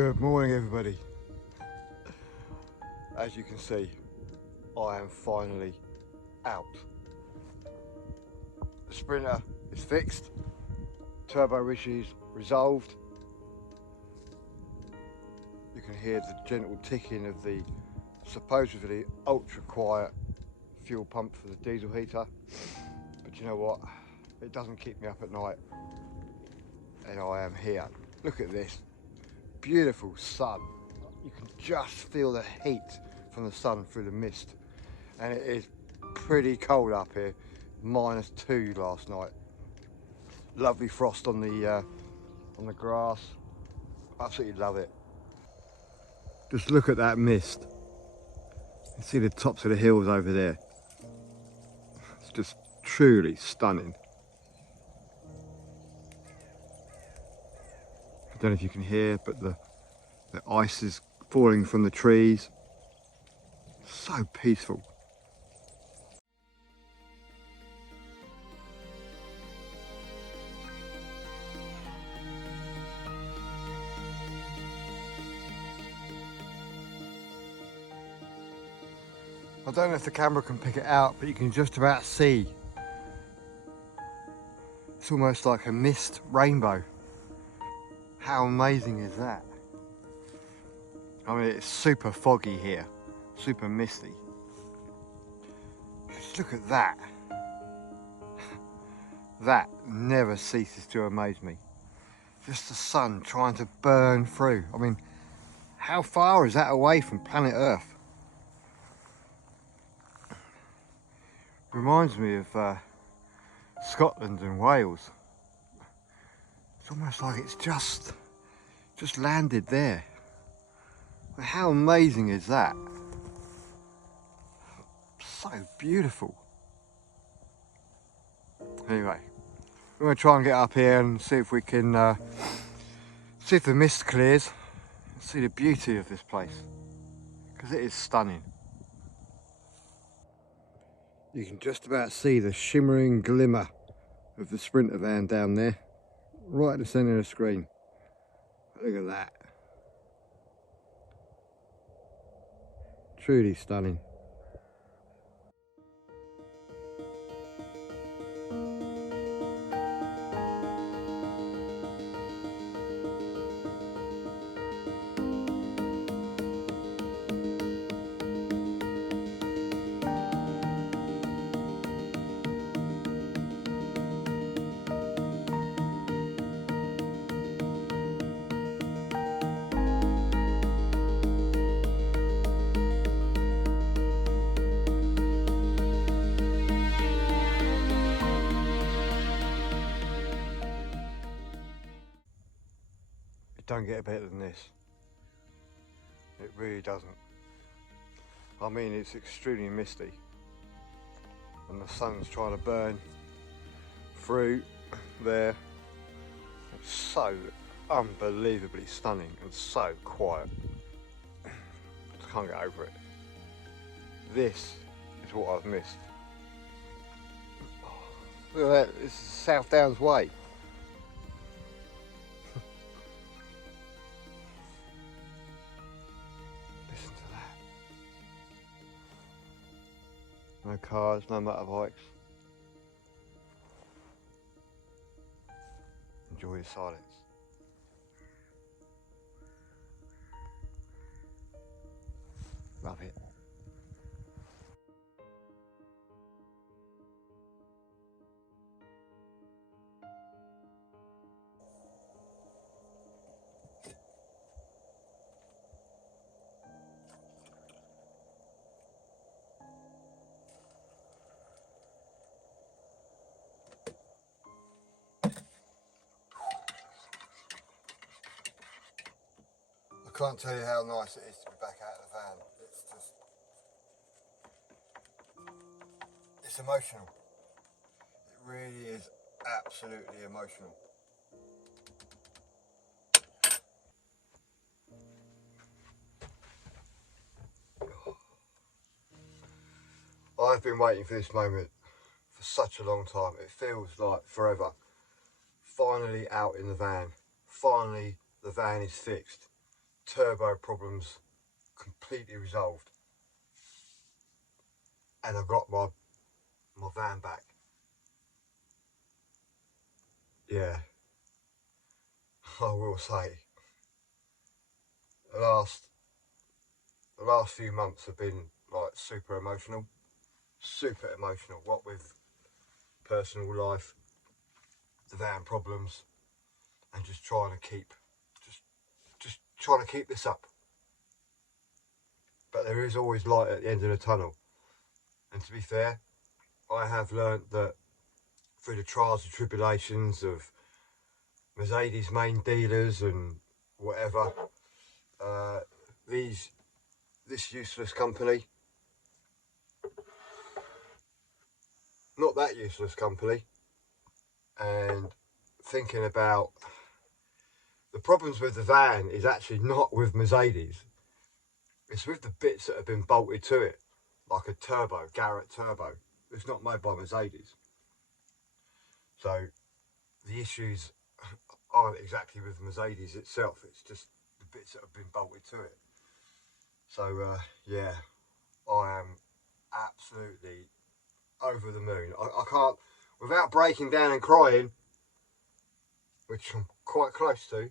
Good morning, everybody. As you can see, I am finally out. The Sprinter is fixed, turbo issues resolved. You can hear the gentle ticking of the supposedly ultra quiet fuel pump for the diesel heater, but you know what, it doesn't keep me up at night, and I am here. Look at this beautiful sun. You can just feel the heat from the sun through the mist, and it is pretty cold up here. -2 last night. Lovely frost on the grass. Absolutely love it. Just look at that mist. You see the tops of the hills over there. It's just truly stunning. I don't know if you can hear, but the ice is falling from the trees. So peaceful. I don't know if the camera can pick it out, but you can just about see. It's almost like a mist rainbow. How amazing is that? I mean, it's super foggy here, super misty. Just look at that. That never ceases to amaze me. Just the sun trying to burn through. I mean, how far is that away from planet Earth? Reminds me of Scotland and Wales. It's almost like it's just landed there. How amazing is that? So beautiful. Anyway, we're going to try and get up here and see if we can see if the mist clears, see the beauty of this place, because it is stunning. You can just about see the shimmering glimmer of the Sprinter van down there, right at the centre of the screen. Look at that. Truly stunning. Don't get better than this. It really doesn't. I mean, it's extremely misty and the sun's trying to burn through there. It's so unbelievably stunning and so quiet. Just can't get over it. This is what I've missed. Oh, look at that, this is South Downs Way. No cars, no motorbikes. Enjoy the silence. Love it. I can't tell you how nice it is to be back out of the van. It's emotional. It really is absolutely emotional. I've been waiting for this moment for such a long time. It feels like forever. Finally out in the van. Finally the van is fixed. turbo problems completely resolved, and I got my van back. Yeah, I will say the last few months have been like super emotional. What with personal life, the van problems, and just trying to keep this up. But there is always light at the end of the tunnel. And to be fair, I have learnt that through the trials and tribulations of Mercedes main dealers and whatever, this useless company, not that useless company, and thinking about the problems with the van is actually not with Mercedes, it's with the bits that have been bolted to it, like a turbo, Garrett turbo. It's not made by Mercedes. So the issues aren't exactly with Mercedes itself, it's just the bits that have been bolted to it. So yeah, I am absolutely over the moon. I can't, without breaking down and crying, which I'm quite close to,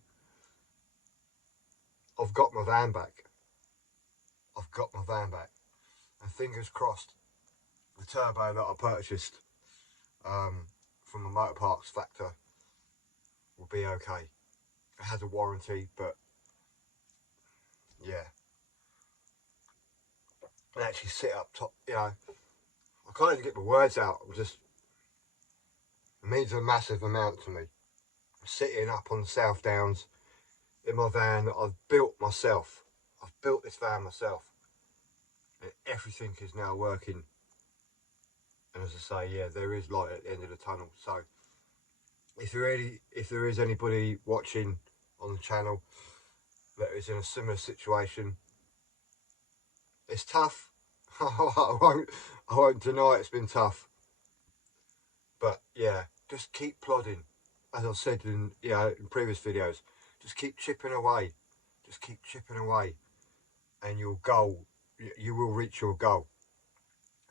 I've got my van back. And fingers crossed, the turbo that I purchased from the motor parts factor will be okay. It has a warranty, but yeah. And actually sit up top, you know, I can't even get my words out. It means a massive amount to me. Sitting up on the South Downs in my van that I've built myself. I've built this van myself. And everything is now working. And as I say, yeah, there is light at the end of the tunnel. So if there is anybody watching on the channel that is in a similar situation, it's tough. I won't deny it's been tough. But yeah, just keep plodding. As I've said in previous videos, just keep chipping away. Just keep chipping away. And your goal, you will reach your goal.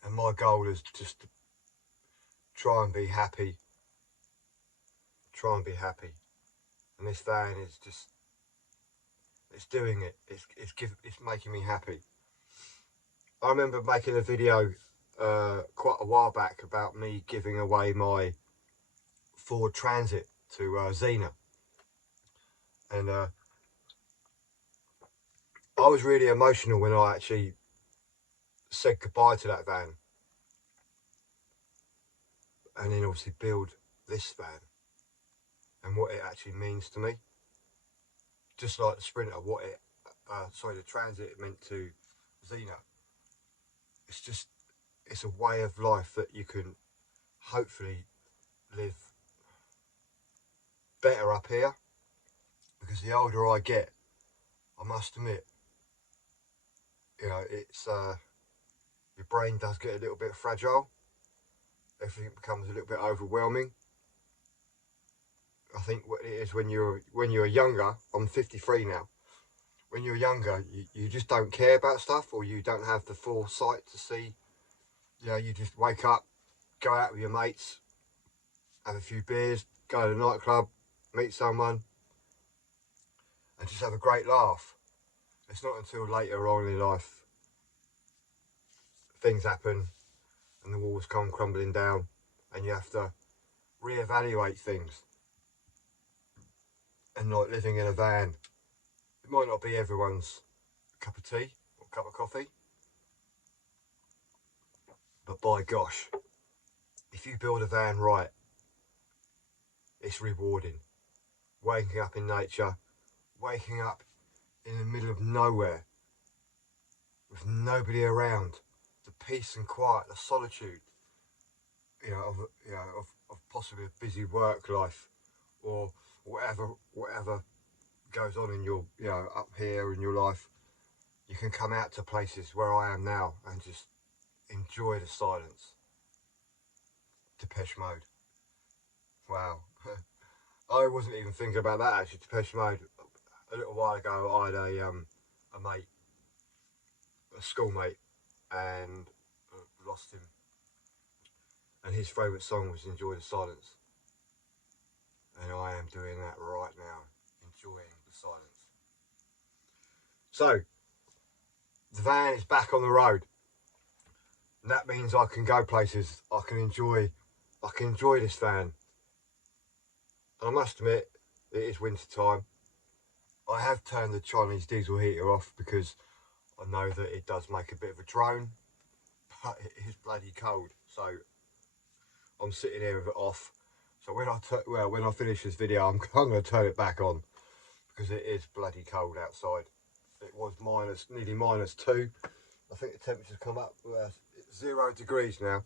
And my goal is just to try and be happy. And this van is just, it's doing it. It's making me happy. I remember making a video quite a while back about me giving away my Ford Transit to Zena. And I was really emotional when I actually said goodbye to that van. And then obviously build this van and what it actually means to me. Just like the Sprinter, the Transit meant to Zena. It's a way of life that you can hopefully live better up here. Because the older I get, I must admit, you know, it's your brain does get a little bit fragile. Everything becomes a little bit overwhelming. I think what it is when you're younger, I'm 53 now. When you're younger, you just don't care about stuff, or you don't have the foresight to see. You know, you just wake up, go out with your mates, have a few beers, go to the nightclub, meet someone, and just have a great laugh. It's not until later on in life things happen and the walls come crumbling down and you have to reevaluate things. And like living in a van, it might not be everyone's cup of tea or cup of coffee, but by gosh, if you build a van right, it's rewarding. Waking up in nature, waking up in the middle of nowhere with nobody around, the peace and quiet, the solitude, of possibly a busy work life or whatever goes on in your, up here in your life. You can come out to places where I am now and just enjoy the silence. Depeche Mode. Wow. I wasn't even thinking about that actually, Depeche Mode. a little while ago, I had a mate, a schoolmate, and lost him. And his favourite song was "Enjoy the Silence." And I am doing that right now, enjoying the silence. So, the van is back on the road. And that means I can go places, I can enjoy this van. And I must admit, it is winter time. I have turned the Chinese diesel heater off because I know that it does make a bit of a drone, but it is bloody cold. So I'm sitting here with it off. So when I finish this video, I'm going to turn it back on because it is bloody cold outside. It was nearly -2. I think the temperature's come up. It's 0 degrees now.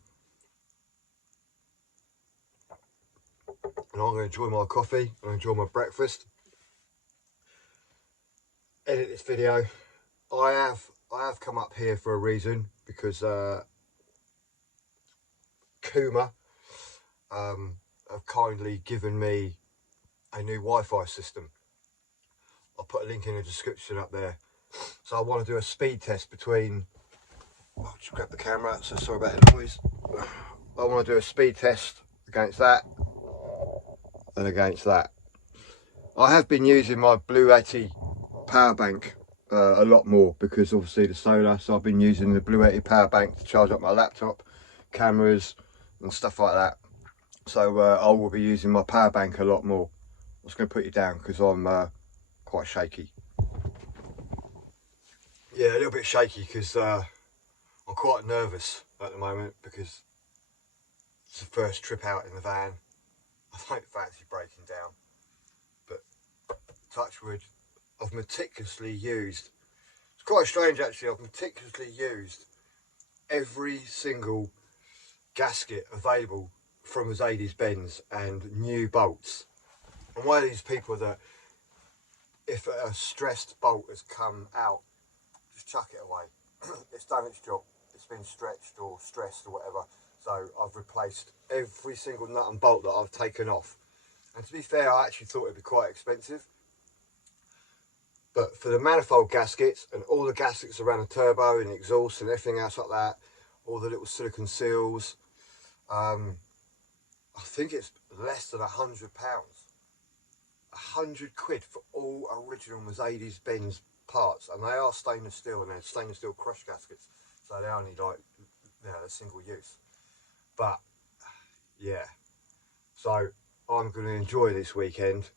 And I'm going to enjoy my coffee and enjoy my breakfast. Edit this video. I have come up here for a reason, because KUMA have kindly given me a new Wi-Fi system. I'll put a link in the description up there. So I want to do a speed test between, I'll just grab the camera, so sorry about the noise. I want to do a speed test against that and against that. I have been using my Blue 80 power bank a lot more, because obviously the solar, so I've been using the Blue 80 power bank to charge up my laptop, cameras and stuff like that. So I will be using my power bank a lot more. I'm just going to put you down because I'm quite shaky. Yeah, a little bit shaky because I'm quite nervous at the moment, because it's the first trip out in the van. I don't fancy breaking down, but touch wood, I've meticulously used, it's quite strange actually, I've meticulously used every single gasket available from Mercedes-Benz and new bolts. I'm one of these people that if a stressed bolt has come out, just chuck it away. It's done its job. It's been stretched or stressed or whatever. So I've replaced every single nut and bolt that I've taken off. And to be fair, I actually thought it'd be quite expensive. But for the manifold gaskets and all the gaskets around the turbo and the exhaust and everything else like that, all the little silicone seals, I think it's less than £100. 100 quid for all original Mercedes-Benz parts, and they are stainless steel, and they're stainless steel crush gaskets, so they're only like, you know, single use. But yeah, so I'm going to enjoy this weekend,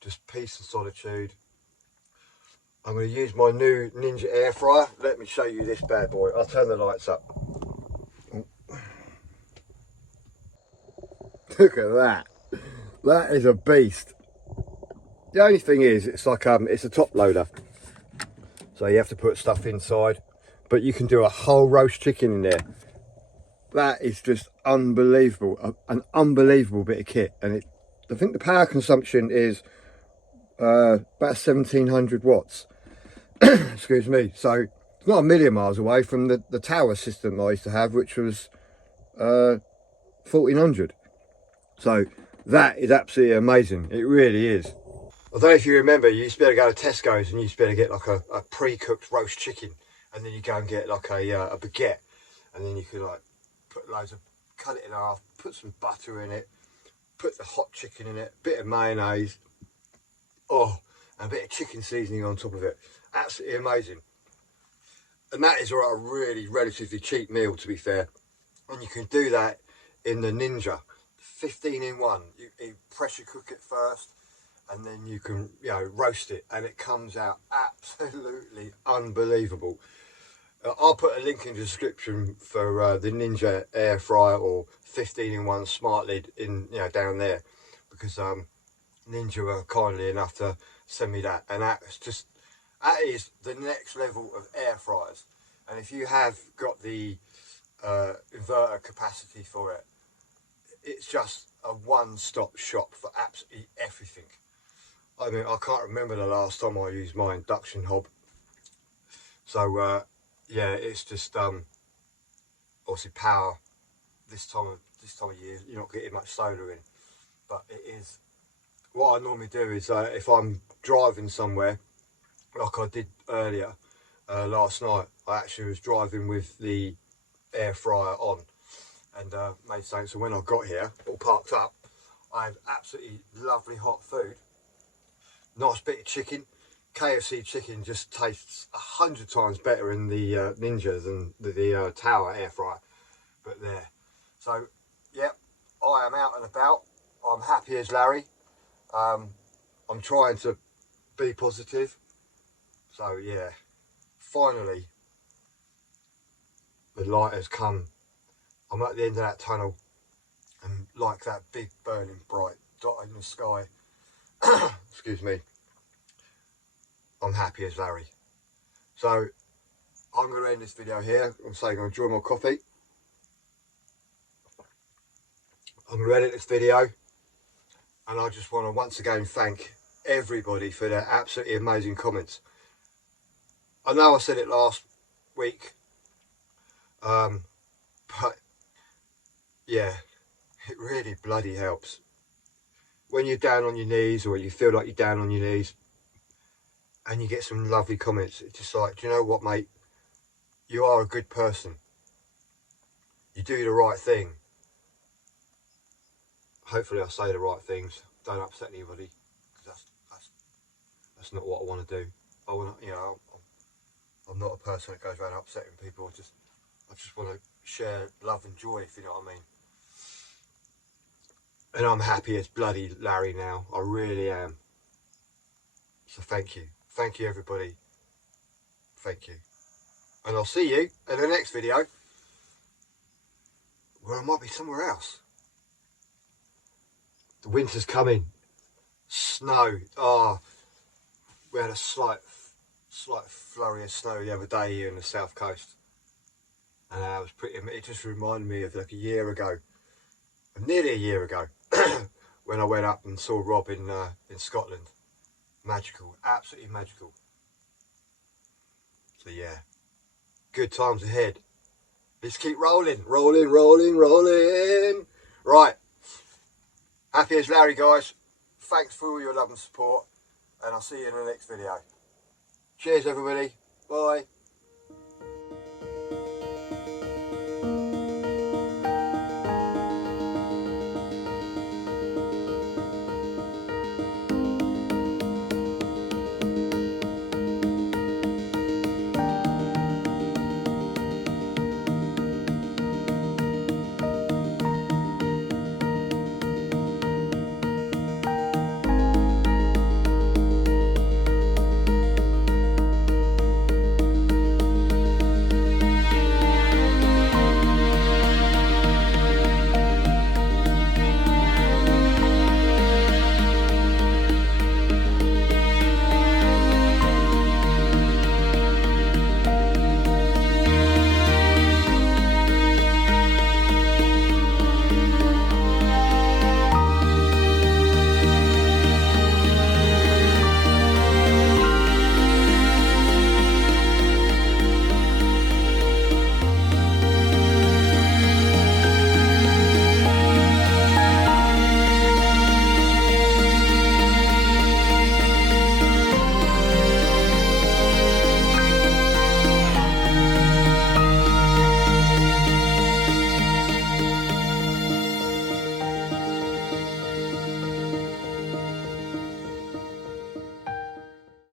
just peace and solitude. I'm going to use my new Ninja air fryer. Let me show you this bad boy. I'll turn the lights up. Look at that. That is a beast. The only thing is, it's like it's a top loader, so you have to put stuff inside, but you can do a whole roast chicken in there. That is just unbelievable, an unbelievable bit of kit. And I think the power consumption is about 1700 watts. Excuse me. So it's not a million miles away from the tower system I used to have, which was 1400. So that is absolutely amazing. It really is. I don't know if you remember, you used to be able to go to Tesco's and you used to be able to get like a pre-cooked roast chicken, and then you go and get like a baguette, and then you could like put loads of, cut it in half, put some butter in it, put the hot chicken in it, bit of mayonnaise, oh, and a bit of chicken seasoning on top of it. Absolutely amazing. And that is a really relatively cheap meal, to be fair. And you can do that in the Ninja, 15 in 1. You pressure cook it first, and then you can, you know, roast it, and it comes out absolutely unbelievable. I'll put a link in the description for the Ninja air fryer, or 15 in 1 smart lid in, you know, down there, because Ninja were kindly enough to send me that, and that is the next level of air fryers. And if you have got the inverter capacity for it, it's just a one-stop shop for absolutely everything. I mean, I can't remember the last time I used my induction hob. So yeah, it's just obviously power this time of year, you're not getting much solar in, but it is what I normally do is if I'm driving somewhere, like I did earlier last night, I actually was driving with the air fryer on and made something. So when I got here, all parked up, I have absolutely lovely hot food. Nice bit of chicken. KFC chicken just tastes 100 times better in the Ninja than the Tower air fryer. But there. So, yep, I am out and about. I'm happy as Larry. I'm trying to be positive. So, yeah, finally, the light has come. I'm at the end of that tunnel, and like that big burning bright dot in the sky, excuse me, I'm happy as Larry. So I'm going to end this video here. I'm saying I'm enjoying my coffee. I'm going to edit this video, and I just want to once again thank everybody for their absolutely amazing comments. I know I said it last week, but yeah, it really bloody helps. When you're down on your knees, or you feel like you're down on your knees, and you get some lovely comments, it's just like, do you know what, mate? You are a good person. You do the right thing. Hopefully I say the right things. Don't upset anybody, because that's not what I want to do. I want to, you know, I'm not a person that goes around upsetting people. I just want to share love and joy, if you know what I mean. And I'm happy as bloody Larry now. I really am. So thank you. Thank you, everybody. Thank you. And I'll see you in the next video, where I might be somewhere else. The winter's coming. Snow. Oh, we had a slight flurry of snow the other day here in the south coast. And it just reminded me of like a year ago, nearly a year ago, when I went up and saw Rob in Scotland. Magical, absolutely magical. So yeah, good times ahead. Let's keep rolling, rolling, rolling, rolling. Right, happy as Larry, guys. Thanks for all your love and support, and I'll see you in the next video. Cheers, everybody. Bye.